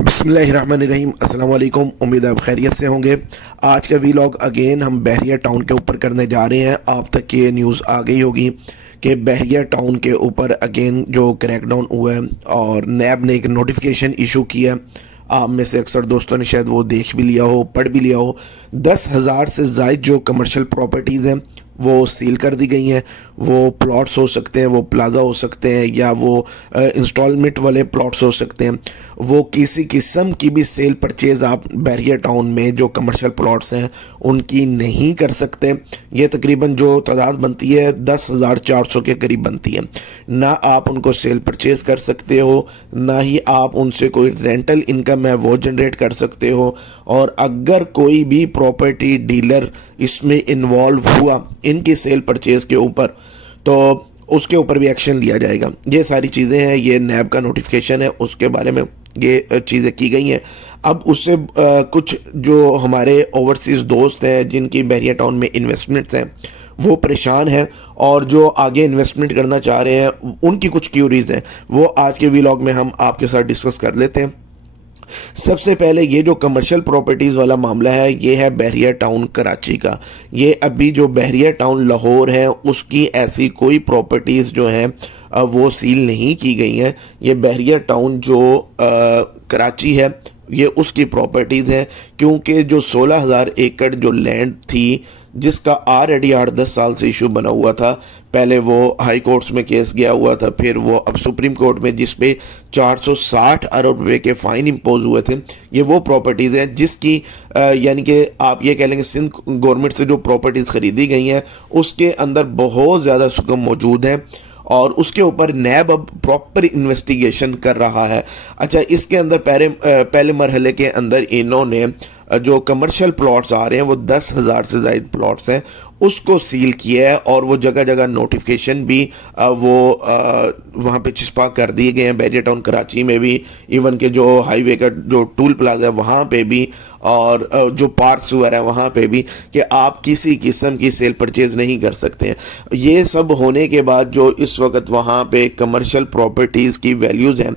بسم اللہ الرحمن الرحیم۔ السلام علیکم، امید آپ خیریت سے ہوں گے۔ آج کا ویلاگ اگین ہم بحریہ ٹاؤن کے اوپر کرنے جا رہے ہیں۔ آپ تک یہ نیوز آ گئی ہوگی کہ بحریہ ٹاؤن کے اوپر اگین جو کریک ڈاؤن ہوا ہے اور نیب نے ایک نوٹیفیکیشن ایشو کیا ہے۔ آپ میں سے اکثر دوستوں نے شاید وہ دیکھ بھی لیا ہو، پڑھ بھی لیا ہو۔ 10,000 سے زائد جو کمرشل پراپرٹیز ہیں وہ سیل کر دی گئی ہیں۔ وہ پلاٹس ہو سکتے ہیں، وہ پلازا ہو سکتے ہیں، یا وہ انسٹالمنٹ والے پلاٹس ہو سکتے ہیں۔ وہ کسی قسم کی بھی سیل پرچیز آپ بحریہ ٹاؤن میں جو کمرشل پلاٹس ہیں ان کی نہیں کر سکتے۔ یہ تقریباً جو تعداد بنتی ہے 10,400 کے قریب بنتی ہے۔ نہ آپ ان کو سیل پرچیز کر سکتے ہو، نہ ہی آپ ان سے کوئی رینٹل انکم ہے وہ جنریٹ کر سکتے ہو۔ اور اگر کوئی بھی پراپرٹی ڈیلر اس میں انوالو ہوا ان کی سیل پرچیز کے اوپر تو اس کے اوپر بھی ایکشن لیا جائے گا۔ یہ ساری چیزیں ہیں، یہ نیب کا نوٹیفیکیشن ہے، اس کے بارے میں یہ چیزیں کی گئی ہیں۔ اب اس سے کچھ جو ہمارے اوورسیز دوست ہیں جن کی بحریہ ٹاؤن میں انویسٹمنٹس ہیں وہ پریشان ہیں، اور جو آگے انویسٹمنٹ کرنا چاہ رہے ہیں ان کی کچھ کیوریز ہیں، وہ آج کے ویلاگ میں ہم آپ کے ساتھ ڈسکس کر لیتے ہیں۔ سب سے پہلے یہ جو کمرشل پراپرٹیز والا معاملہ ہے یہ ہے بحریہ ٹاؤن کراچی کا۔ یہ ابھی جو بحریہ ٹاؤن لاہور ہے اس کی ایسی کوئی پراپرٹیز جو ہیں وہ سیل نہیں کی گئی ہیں۔ یہ بحریہ ٹاؤن جو کراچی ہے یہ اس کی پراپرٹیز ہیں، کیونکہ جو 16,000 ایکڑ جو لینڈ تھی جس کا آلریڈی 8-10 سال سے ایشو بنا ہوا تھا، پہلے وہ ہائی کورٹس میں کیس گیا ہوا تھا، پھر وہ اب سپریم کورٹ میں جس پہ 460 ارب روپے کے فائن امپوز ہوئے تھے، یہ وہ پراپرٹیز ہیں جس کی یعنی کہ آپ یہ کہہ لیں کہ سندھ گورنمنٹ سے جو پراپرٹیز خریدی گئی ہیں اس کے اندر بہت زیادہ سکم موجود ہیں، اور اس کے اوپر نیب اب پراپر انویسٹیگیشن کر رہا ہے۔ اچھا، اس کے اندر پہلے مرحلے کے اندر انہوں نے جو کمرشل پلاٹس آ رہے ہیں وہ 10,000 سے زائد پلاٹس ہیں اس کو سیل کیا ہے، اور وہ جگہ جگہ نوٹیفیکیشن بھی وہ وہاں پہ چسپا کر دیے گئے ہیں۔ بحریہ ٹاؤن کراچی میں بھی، ایون کہ جو ہائی وے کا جو ٹول پلازا ہے وہاں پہ بھی، اور جو پارکس وغیرہ ہے وہاں پہ بھی، کہ آپ کسی قسم کی سیل پرچیز نہیں کر سکتے ہیں۔ یہ سب ہونے کے بعد جو اس وقت وہاں پہ کمرشل پراپرٹیز کی ویلیوز ہیں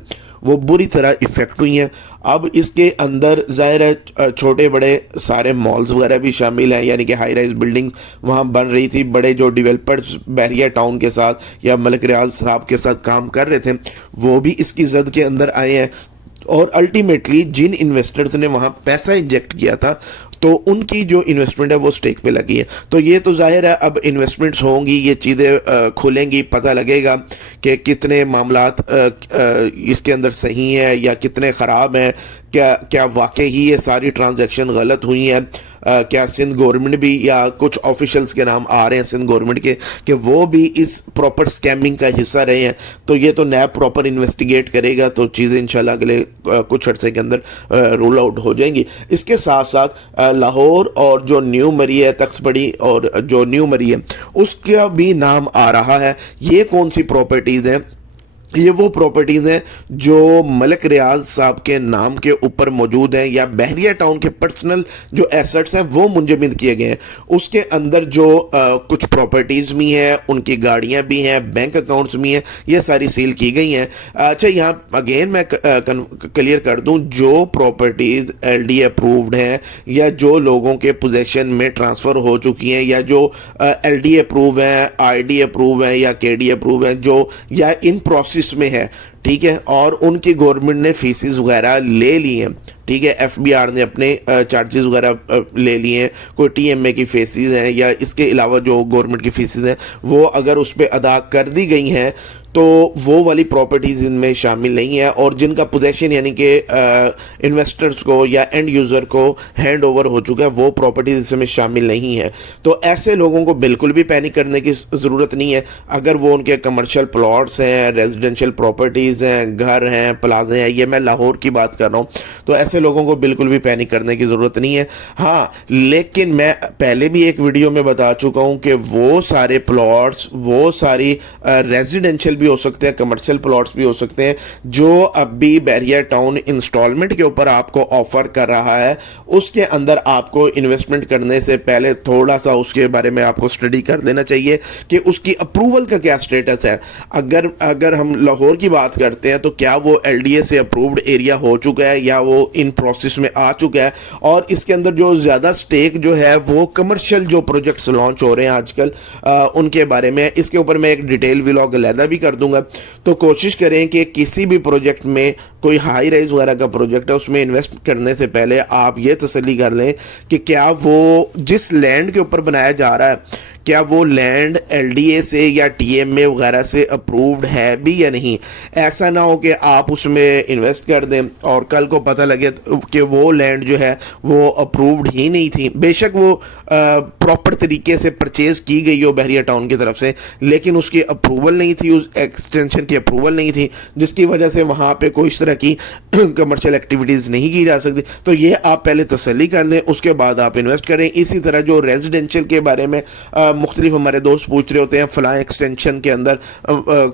وہ بری طرح افیکٹ ہوئی ہیں۔ اب اس کے اندر ظاہر ہے چھوٹے بڑے سارے مالز وغیرہ بھی شامل ہیں، یعنی کہ ہائی رائز بلڈنگ وہاں بن رہی تھی۔ بڑے جو ڈیولپرز بحریہ ٹاؤن کے ساتھ یا ملک ریاض صاحب کے ساتھ کام کر رہے تھے وہ بھی اس کی زد کے اندر آئے ہیں، اور الٹیمیٹلی جن انویسٹرز نے وہاں پیسہ انجیکٹ کیا تھا تو ان کی جو انویسٹمنٹ ہے وہ سٹیک پہ لگی ہے۔ تو یہ تو ظاہر ہے اب انویسٹمنٹس ہوں گی، یہ چیزیں کھلیں گی، پتہ لگے گا کہ کتنے معاملات اس کے اندر صحیح ہیں یا کتنے خراب ہیں، کیا واقعی یہ ساری ٹرانزیکشن غلط ہوئی ہیں، کیا سندھ گورنمنٹ بھی یا کچھ آفیشلز کے نام آ رہے ہیں سندھ گورنمنٹ کے کہ وہ بھی اس پراپر سکیمنگ کا حصہ رہے ہیں۔ تو یہ تو نیب پراپر انویسٹیگیٹ کرے گا تو چیزیں انشاءاللہ اگلے کچھ عرصے کے اندر رول آؤٹ ہو جائیں گی۔ اس کے ساتھ ساتھ لاہور اور جو نیو مری ہے، تخت بڑی اور جو نیو مری ہے اس کا بھی نام آ رہا ہے۔ یہ کون سی پراپرٹیز ہیں؟ یہ وہ پراپرٹیز ہیں جو ملک ریاض صاحب کے نام کے اوپر موجود ہیں، یا بحریہ ٹاؤن کے پرسنل جو ایسٹس ہیں وہ منجمد کیے گئے ہیں۔ اس کے اندر جو کچھ پراپرٹیز بھی ہیں، ان کی گاڑیاں بھی ہیں، بینک اکاؤنٹس بھی ہیں، یہ ساری سیل کی گئی ہیں۔ اچھا، یہاں اگین میں کلیئر کر دوں، جو پراپرٹیز ایل ڈی اپرووڈ ہیں یا جو لوگوں کے پوزیشن میں ٹرانسفر ہو چکی ہیں، یا جو ایل ڈی اپروو ہیں، آئی ڈی اپروو ہیں یا کے ڈی اپروو ہیں، جو یا ان پروسیس میں ہے، ٹھیک ہے، اور ان کی گورنمنٹ نے فیسز وغیرہ لے لی ہیں، ٹھیک ہے، ایف بی آر نے اپنے چارجز وغیرہ لے لیے ہیں، کوئی ٹی ایم اے کی فیسز ہیں یا اس کے علاوہ جو گورنمنٹ کی فیسز ہیں وہ اگر اس پہ ادا کر دی گئی ہیں تو وہ والی پراپرٹیز ان میں شامل نہیں ہے، اور جن کا پوزیشن یعنی کہ انویسٹرز کو یا اینڈ یوزر کو ہینڈ اوور ہو چکا ہے وہ پراپرٹیز اس میں شامل نہیں ہے۔ تو ایسے لوگوں کو بالکل بھی پینک کرنے کی ضرورت نہیں ہے۔ اگر وہ ان کے کمرشل پلاٹس ہیں، ریزیڈنشل پراپرٹیز ہیں، گھر ہیں، پلازے ہیں، یہ میں لاہور کی بات کر رہا ہوں، تو ایسے لوگوں کو بالکل بھی پینک کرنے کی ضرورت نہیں ہے۔ ہاں، لیکن میں پہلے بھی ایک ویڈیو میں بتا چکا ہوں کہ وہ سارے پلاٹس، وہ ساری ریزیڈنشل بھی بھی ہو سکتے ہیں, کمرشل پلاٹس بھی ہو سکتے ہیں, جو ابھی بحریہ ٹاؤن انسٹالمنٹ کے اوپر آپ کو آفر کر رہا ہے. اس کے اندر آپ کو انویسٹمنٹ کرنے سے پہلے تھوڑا سا اس کے بارے میں آپ کو اسٹڈی کر لینا چاہیے کہ اس کی اپروول کا کیا سٹیٹس ہے. اگر ہم لاہور کی بات کرتے ہیں تو کیا وہ ایل ڈی اے سے اپرووڈ ایریا ہو چکا ہے یا وہ ان پروسیس میں آ چکا ہے, اور اس کے اندر جو زیادہ سٹیک جو ہے وہ کمرشل جو پروجیکٹس لانچ ہو رہے ہیں آج کل ان کے بارے میں. اس کے اوپر میں ایک ڈیٹیل ولاگ علیحدہ بھی کر دوں گا. تو کوشش کریں کہ کسی بھی پروجیکٹ میں, کوئی ہائی رائز وغیرہ کا پروجیکٹ ہے, اس میں انویسٹ کرنے سے پہلے آپ یہ تسلی کر لیں کہ کیا وہ جس لینڈ کے اوپر بنایا جا رہا ہے کیا وہ لینڈ ایل ڈی اے سے یا ٹی ایم اے وغیرہ سے اپرووڈ ہے بھی یا نہیں. ایسا نہ ہو کہ آپ اس میں انویسٹ کر دیں اور کل کو پتہ لگے کہ وہ لینڈ جو ہے وہ اپرووڈ ہی نہیں تھی. بے شک وہ پراپر طریقے سے پرچیز کی گئی ہو بحریہ ٹاؤن کی طرف سے, لیکن اس کی اپروول نہیں تھی, اس ایکسٹینشن کی اپروول نہیں تھی, جس کی وجہ سے وہاں پہ کوئی اس طرح کی کمرشل ایکٹیویٹیز نہیں کی جا سکتی. تو یہ آپ پہلے تسلی کر دیں, اس کے بعد آپ انویسٹ کریں. اسی طرح جو ریزیڈینشیل کے بارے میں مختلف ہمارے دوست پوچھ رہے ہوتے ہیں, فلاں ایکسٹینشن کے اندر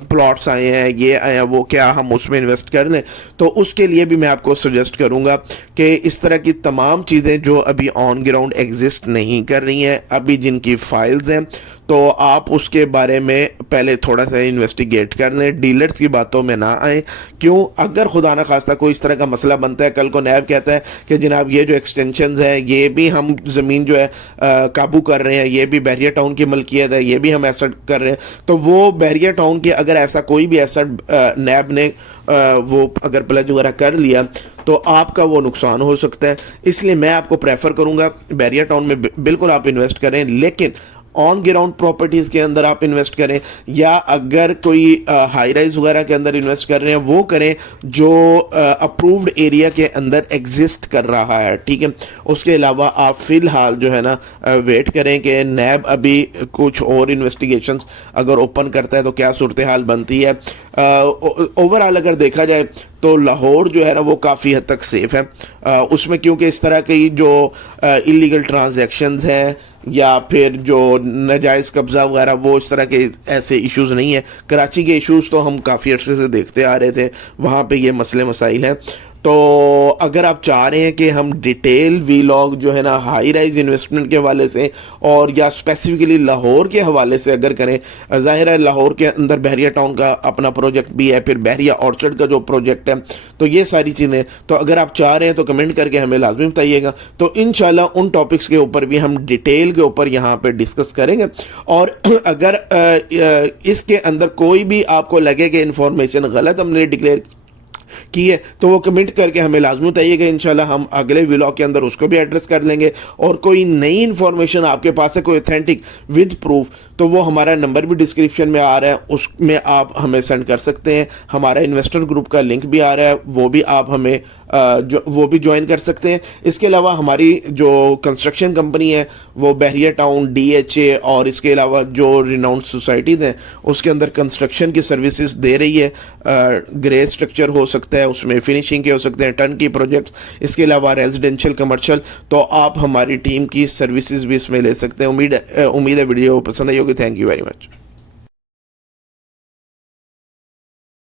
پلاٹس آئے ہیں, یہ آئے ہیں, وہ کیا ہم اس میں انویسٹ کر لیں؟ تو اس کے لیے بھی میں آپ کو سجیسٹ کروں گا کہ اس طرح کی تمام چیزیں جو ابھی آن گراؤنڈ ایگزسٹ نہیں کر رہی ہیں, ابھی جن کی فائلز ہیں, تو آپ اس کے بارے میں پہلے تھوڑا سا انویسٹیگیٹ کر لیں. ڈیلرز کی باتوں میں نہ آئیں. کیوں؟ اگر خدا نہ خواستہ کوئی اس طرح کا مسئلہ بنتا ہے, کل کو نیب کہتا ہے کہ جناب یہ جو ایکسٹینشنز ہیں یہ بھی ہم زمین جو ہے قابو کر رہے ہیں, یہ بھی بحریہ ٹاؤن کی ملکیت ہے, یہ بھی ہم ایسا کر رہے ہیں, تو وہ بحریہ ٹاؤن کے اگر ایسا کوئی بھی ایسا نیب نے وہ اگر پلج وغیرہ کر لیا تو آپ کا وہ نقصان ہو سکتا ہے. اس لیے میں آپ کو پریفر کروں گا بحریہ ٹاؤن میں بالکل آپ انویسٹ کریں, لیکن آن گراؤنڈ پراپرٹیز کے اندر آپ انویسٹ کریں, یا اگر کوئی ہائی رائز وغیرہ کے اندر انویسٹ کر رہے ہیں وہ کریں جو اپرووڈ ایریا کے اندر ایگزسٹ کر رہا ہے. ٹھیک ہے, اس کے علاوہ آپ فی الحال جو ہے نا ویٹ کریں کہ نیب ابھی کچھ اور انویسٹیگیشنز اگر اوپن کرتا ہے تو کیا صورتحال بنتی ہے. اوورآل اگر دیکھا جائے تو لاہور جو ہے نا وہ کافی حد تک سیف ہے. اس میں کیونکہ اس طرح کی جو انلیگل ٹرانزیکشنز ہیں یا پھر جو ناجائز قبضہ وغیرہ وہ اس طرح کے ایسے ایشوز نہیں ہیں. کراچی کے ایشوز تو ہم کافی عرصے سے دیکھتے آ رہے تھے, وہاں پہ یہ مسئلے مسائل ہیں. تو اگر آپ چاہ رہے ہیں کہ ہم ڈیٹیل وی لاگ جو ہے نا ہائی رائز انویسٹمنٹ کے حوالے سے اور یا اسپیسیفکلی لاہور کے حوالے سے اگر کریں, ظاہر ہے لاہور کے اندر بحریہ ٹاؤن کا اپنا پروجیکٹ بھی ہے, پھر بحریہ آرچرڈ کا جو پروجیکٹ ہے, تو یہ ساری چیزیں تو اگر آپ چاہ رہے ہیں تو کمنٹ کر کے ہمیں لازمی بتائیے گا. تو انشاءاللہ ان ٹاپکس کے اوپر بھی ہم ڈیٹیل کے اوپر یہاں پہ ڈسکس کریں گے. اور اگر اس کے اندر کوئی بھی آپ کو لگے کہ انفارمیشن غلط ہم نے ڈکلیئر کی ہے تو وہ کمنٹ کر کے ہمیں لازمی بتائیے گا. انشاءاللہ ہم اگلے ولاگ کے اندر اس کو بھی ایڈریس کر لیں گے. اور کوئی نئی انفارمیشن آپ کے پاس ہے, کوئی اوتھینٹک ود پروف, تو وہ ہمارا نمبر بھی ڈسکرپشن میں آ رہا ہے, اس میں آپ ہمیں سینڈ کر سکتے ہیں. ہمارا انویسٹر گروپ کا لنک بھی آ رہا ہے, وہ بھی آپ ہمیں وہ بھی جوائن کر سکتے ہیں. اس کے علاوہ ہماری جو کنسٹرکشن کمپنی ہے وہ بحریہ ٹاؤن ڈی ایچ اے اور اس کے علاوہ جو ریناؤنڈ سوسائٹیز ہیں اس کے اندر کنسٹرکشن کی سروسز دے رہی ہے. گرے اسٹرکچر ہو سکتا ہے, اس میں فنیشنگ کے ہو سکتے ہیں, ٹن کی پروجیکٹس, اس کے علاوہ ریزیڈینشیل کمرشل, تو آپ ہماری ٹیم کی سروسز بھی اس میں لے سکتے ہیں. امید ہے ویڈیو پسند آئی ہوگی. Thank you very much.